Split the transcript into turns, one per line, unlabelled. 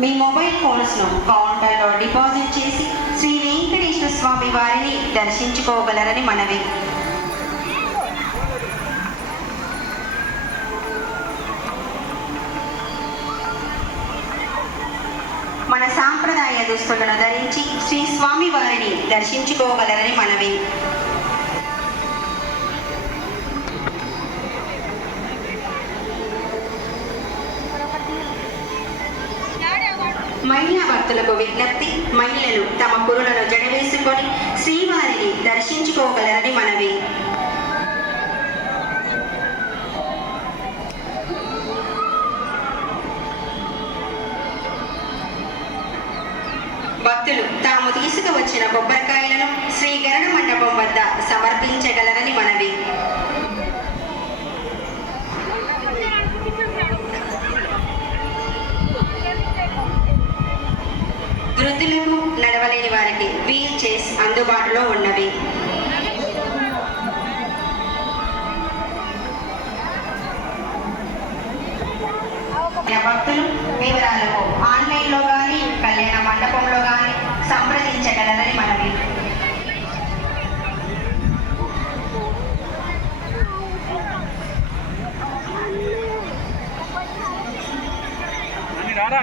మీ mobile ఫోన్స్ను కౌంటర్లో deposit చేసి శ్రీ వెంకటేశ్వర స్వామి వారిని దర్శించుకోగలరని మనవి. మన సాంప్రదాయ దుస్తులను ధరించి శ్రీ స్వామి వారిని దర్శించుకోగలరని మనవి. మహిళా భక్తులకు విజ్ఞప్తి మహిళలు తమ కురులను జడవేసుకొని శ్రీవారిని దర్శించుకోగలరని మనవి. భక్తులు తాము తీసుకువచ్చిన కొబ్బరికాయలను శ్రీ గరణ మండపం వద్ద సమర్పించగలరని వృద్ధులకు నడవలేని వారికి వీల్ చైర్స్ అందుబాటులో ఉన్నవి. భక్తులు వివరాలకు ఆన్లైన్లో కానీ కళ్యాణ మండపంలో కానీ సంప్రదించగలరని మనవి. రారా.